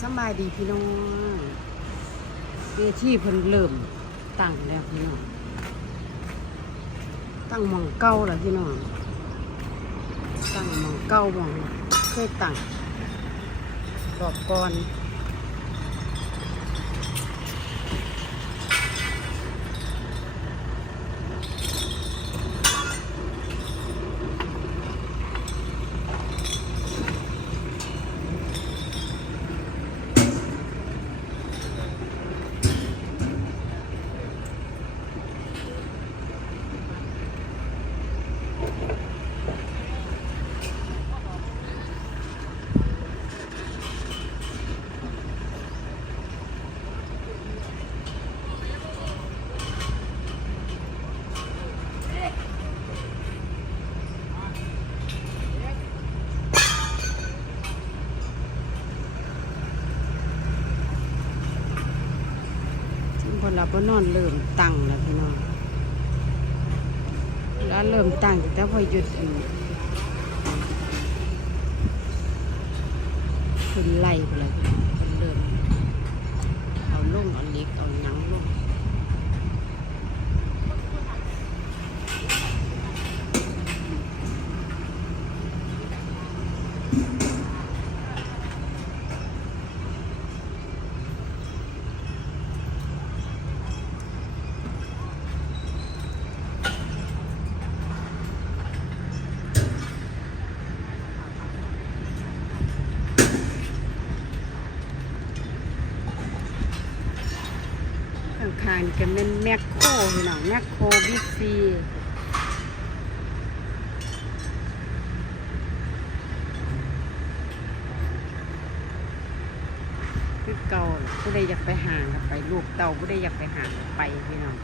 สบายดีพี่น้องเวทีเพิ่นเริ่มตั้งแล้วพี่น้อง ตั้งมองเก้าแล้วพี่น้อง ตั้งมองเก้ามองเคยตั้งรอบก่อน ก็นอนเริ่มตั้งแล้วพี่น้องแล้วเริ่มตั้งแต่พอหยุดอยู่ขึ้นไล่ไปเลยคนเริ่มเอาลุ่งเอาเล็กเอาหนังลง ข้างๆนี่ก็เป็นแมคโครพี่น้องแมคโครบิ๊กซีคือเก่าผู้ใดอยากไปห่างก็ไปลูกเต่าผู้ใดอยากไปห่างก็ไปพี่น้อง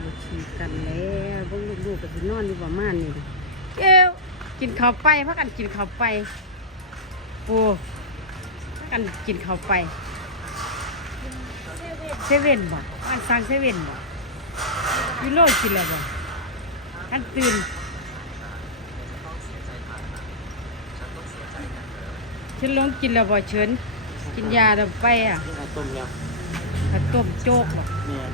เวทีกันแล้วเบิ่งลูกๆก็สินอนอยู่ ประมาณนี้เจ้ากินข้าวไปพักกันกินข้าวไปปูพักกันกินข้าวไปเซเว่นบ่อันสั่งเซเว่นบ่ยูโรกินแล้วบ่อันตื่นฉันลงกินแล้วบ่เชิญกินยาแล้วไปอะนี่ไงต้มยถ้าต้มโจ๊กบ่ำเนี่ย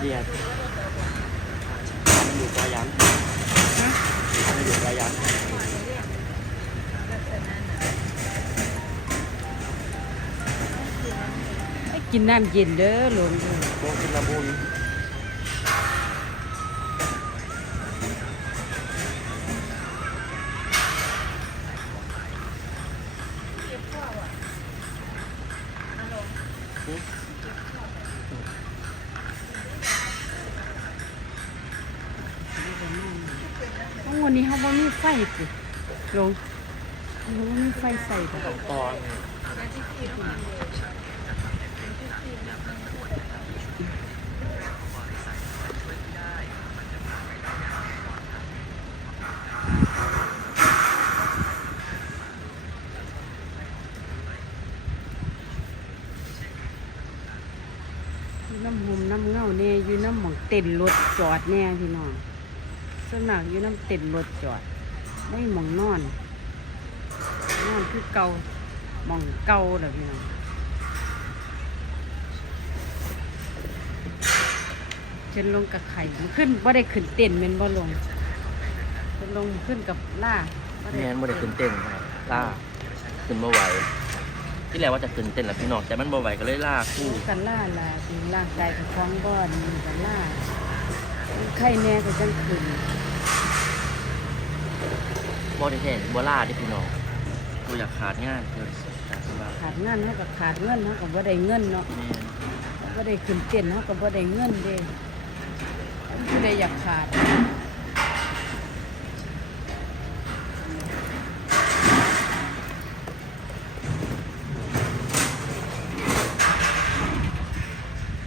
เรียด ทำอยู่กายันฮะทำอยู่กายันให้กินน้ำเย็นเด้อหลวงโบกินละบุญทั้ง วันนี้เขาบ่มีไฟติลงเขาบ่มีไฟใส่ติตองตอนน้ำหุมน้ำเงาแน่อยู่น้ำหมองเต็นรถจอดแน่พี่น้อง ส่วนมากอยู่น้ำเต็นรถจอดไม่หมองนอน นอนคือเก่าหมองเก่าเด้อพี่น้องฉันลงกับไข่ขึ้นบ่ได้ขึ้นเต็นแม่นบ่ลงฉันลงขึ้นกับล่าบ่แม่นบ่ได้ขึ้นเต้นครับล่าขึ้นบ่ไหวที่แรกว่าจะขึ้นเต้นแหละพี่น้องแต่มันบ่ไหวก็เลยล่าคู่กันล่าล่ะถึงร่างกายกับฟ้องบ่อนมีกันล่า ไข่แน่ก็จังขึ้นบ่ได้แท้บ่ล่าเดิพี่น้องบ่อยากขาดงานเกินการสบายขาดงานเท่ากับขาดเงินเท่ากับบ่ได้เงินเนาะแม่นบ่ได้ขึ้นเต้นเท่ากับบ่ได้เงินเด้ผู้ใดอยากขาด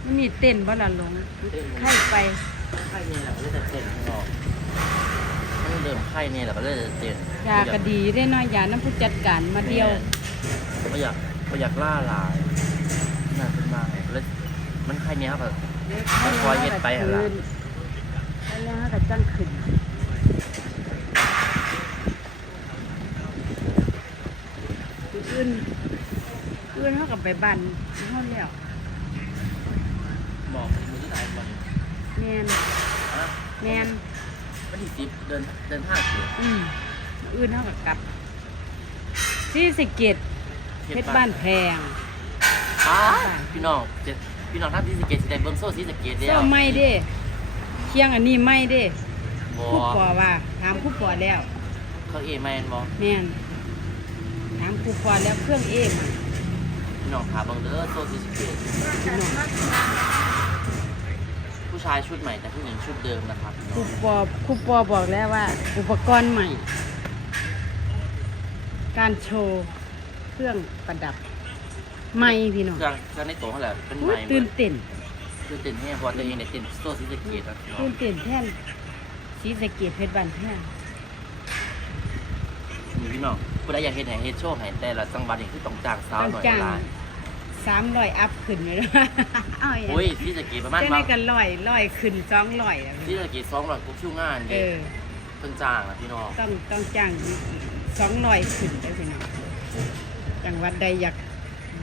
มันมีเต้นบ่ล่ะลงไข่ไป ใช่เนี่ยแหละไม่ได้แต่เต้นข้างนอกมันเริ่มไข้เนี่ยเราก็เลยเต้นยากระดีได้น้อยยาน้ำผู้จัดการมาเดียวไม่อยากไม่อยากล่าลายน่าเป็นมากเลยมันไข้เนี่ยครับมันคอยเฮ็ดไปหั่นล่ะแล้วก็จังขึ้นอื่นอื่นเขากับไปบ้านเขาแล้วบอกมือที่ไหนบ้าง แมนฮะแมนวันที่สิบเดินเดินห้างสิอืมอื่นเขากับกลับที่สะเก็ดเพชรบ้านแพงอ้าพี่น้องเจ็ดพี่น้องท่านที่สเกตสิได้เบิ้งโซ่สีสเกตแล้วเจ้าไม่เด้เคียงอันนี้ไม่เด้บอผู้ปอว่าถามผู้ปอแล้วเขาเอแมนบอแม่นถามผู้ปอแล้ว เครื่องเองอะพี่น้องถามเบิ้งเด้อโซ่สีสเกตพี่น้องผู้ ชายชุดใหม่แต่ผู้หญิงชุดเดิมนะครับพี่น้ครูองปอครูปอบอกแล้วว่า อุปกรณ์ใหม่ การโชว์เครื่องประดับใหม่พี่น้องเครื่องเครื่องในโต๊ะเขาแหละเป็นอุ๊ใหยม่ตื่นเต้นคือเต้นให้เพอตัวเองเนี่ยเต้นโซ่สีสเกตนะพี่น้องตื่นเต้นแท่นสีสะเกตเพชรบ้านแพงมีพี่น้องผู้ใดอยากเห็นไหนเฮ็ดโชว์ไหนแต่ละจังหวัดนี่คือต้องจ้างสาวต้องหน่อยจ้างหลาย สามร้อยอัพขึ้นเลยนะเอาอย่างโอ้ยสีสเกตประมาณจะว่าได้กันร้อยร้อยขึ้นสองร้อยแล้วสีสเกตสองร้อยกุ๊กคิวงานเอเด้อเพิ่นจ้างนะพี่น้องต้องต้องจ้างสองร้อยขึ้นได้พี่น้องจังหวัดใดอยาก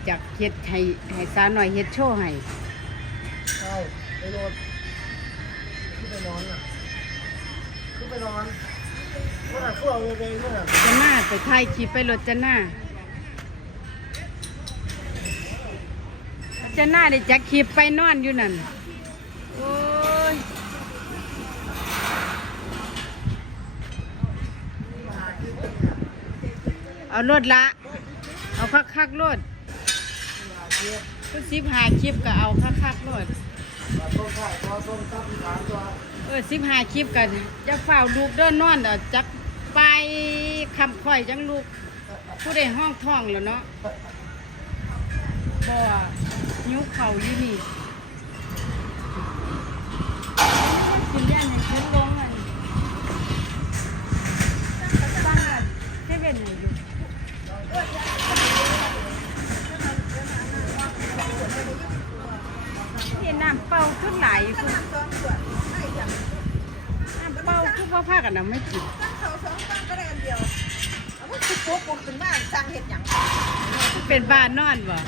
อยากเฮ็ดให้ให้สาวหน่อยเฮ็ดโชว์ให้ใช่ไปโดนขึ้นไปนอนน่ะขึ้นไปนอนเมื่อไหร่พวกเราเองเมื่อไหร่จะหน้าไปถ่ายคลิปไปรถจะหน้า จะหน้าได้จักคลิปไปนอนอยู่นั่นโอ้ยเอารถละ เอาคักคักรถก็สิบหาคลิปก็เอาคักคักรถต้นข้าวพอต้นตับสามตัวเออสิบหาคลิปกันจะเฝ้าลูกเดินนอนเดี๋ยวจักไปคำค่อยจังลูกผู้ใดห้องท้องแล้วเนาะบ่ นิ้วเข่าอยู่นี่กินย่านให้ขึ้นลงอันตั้งอันเซเว่นไหนอยู่เห็นน้ำเป่าขึ้นไหลายคุณน้ำเป่าคือพ่อพากันเอาไม่กินเขาสองฟังก็ได้อันเดียวเอาว่าคือโป๊ะปุ๊บขึ้นมาสั่งเห็ดหยังเป็นบ้านนอนบ่มั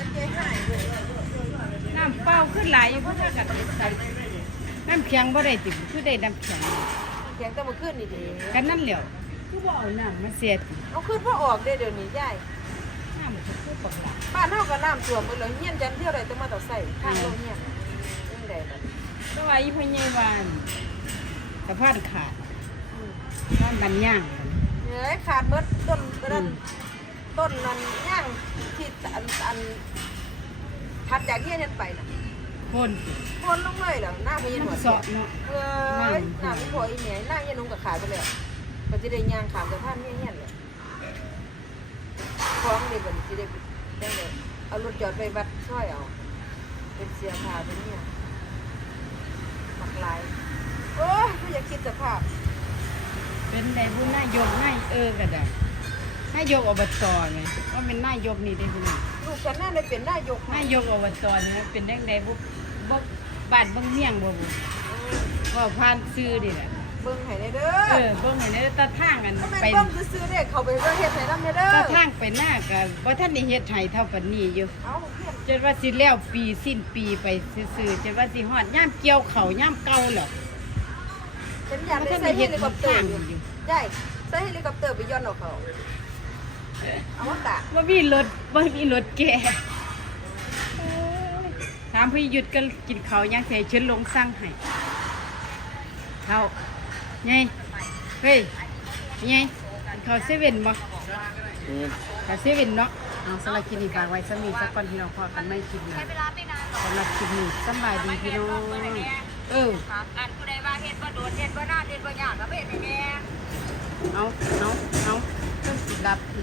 นเจ๊ให้เว้ยน้ำเป่าขึ้นไหลายอยู่พ่อพากันเอาใส่น้ำเคียงบ่ได้ติคือได้น้ำเคียงเขียงแต่เมื่อคืนนี่ดีกันนั่นแหล้วคือบ่เอาน้ำมาเสียติเอาคืนพ่อออกได้เดี๋ยวนี้ยายน้ำมันก็คือปกหลักบ้านเฮาก็น้ำท่วมหมดเลยเฮียนจันเที่ยวใดต้องมาต่อใส่ทางโรงเฮียนยังไงบัดสวัสดีพ่อใหญ่บ้านสะพานขาดอืมบ้านบันย่างเหนื่อยขาดเบิดต้นต้นต้นนั้นย่างที่อันอัน ถัดจากเฮียนเฮ็ดไปน่ะคนพ้นลงเลยแล้วหน้าพญาหนวดน้ำเสาะเนาะเอ้ยหน้าพี่พ่ออีแหม่หน้าเฮียนุ่งก็ขาดไปแล้วก็จะได้ย่างขามสะพานเฮียเฮียนเลยฟ้องเด็กบันที่ได้ได้เลยเอารถจอดไปวัดช่วยเอาเป็นเสียผ้าเป็นเนี่ยมักลายโอ้ยไม่อยากคิดสภาพเป็นได้บุญนายกนายเออก็ได้ นายกอบตไงว่าเป็นนายกนี่ได้บุญลูกฉันน่าได้เป็นนายกนายกอบตนี่นะเป็นได้ไดบุบ่บ้านบ่เมียงบ่บุว่าผ่านซื้อนี่แหละเบิ่งให้ได้เด้เอออเบิ่งให้ในตาทางกันทำไมไปเบิ่งซื้อๆเด้เขาไปเบิ่งเฮ็ดให้นำเด้อตาทางไปหน้าก็บ่ทันได้เฮ็ดให้เท่าปานนี้อยู่เอาเพียงจนว่าสิแล้วปีสิ้นปีไปซื่อๆจนว่าสิฮอดย่ามเกี่ยวเขาวย่ามเก่าแล้วฉันอยากบ่ได้ทันใส่ได้เฮเฮ็ดลิคอปเตอทาร์งอยู่อยู่ใช่ใส่เฮลิคอปเตอร์ไปย้อนเอาเขา เอามาตากบ่มีรถบ่มีรถแก่โอ้ยถามพี่หยุดกันกินข้าวยังสิให้เชิญลงสั่งให้ข้าวไงเฮ้ยไงกินข้าวเซเว่นบ่อืมข้าวเซเว่นเนาะเอาสำหรับคลิปนี้ฝากไว้สำนีสักก่อนพี่น้องพอกันไม่คลิปหนี้สำหรับคลิปนี้สำบายดีพี่น้องเอออันผู้ใดว่าเฮ็ดบ่โดดเฮ็ดบ่นานเฮ็ดบ่ยากก็เฮ็ดให้แม่ เอาเอาเอาต้องสิรับอีก